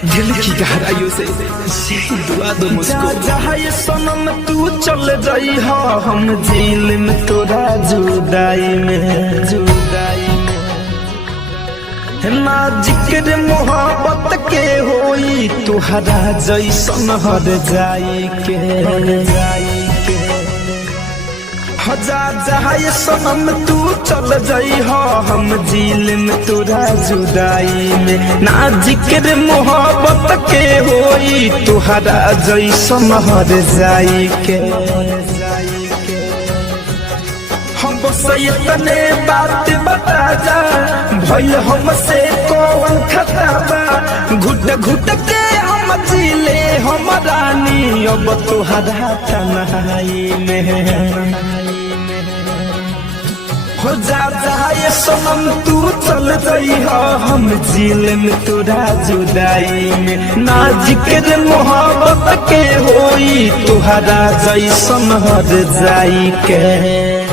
दिल की गहराइयों से यही दुआ दो मुझको। जहाँ ये सनम तू चल जाई हो हम जेल में तोरा जुदाई में ना जिक्र मोहब्बत के होई तुहरा जैसन हर जाई के हजार जहाँ ये सनम तू चल जाई हो हम जेल में तोरा जुदाई में ना जिक्र मोहब्बत के होई तुहरा जैसन हर जाई के हम बस इतने बात बता जा भइल हमसे कौन खता बा घुट घुट के हम जीले हम रानी अब तुहरा तन्हाई में हो जा ये सनम तू चल जाई हो हम जेल में तोरा जुदाई में ना जिक्र मोहब्बत के होई तुहरा जैसन हर जाई के।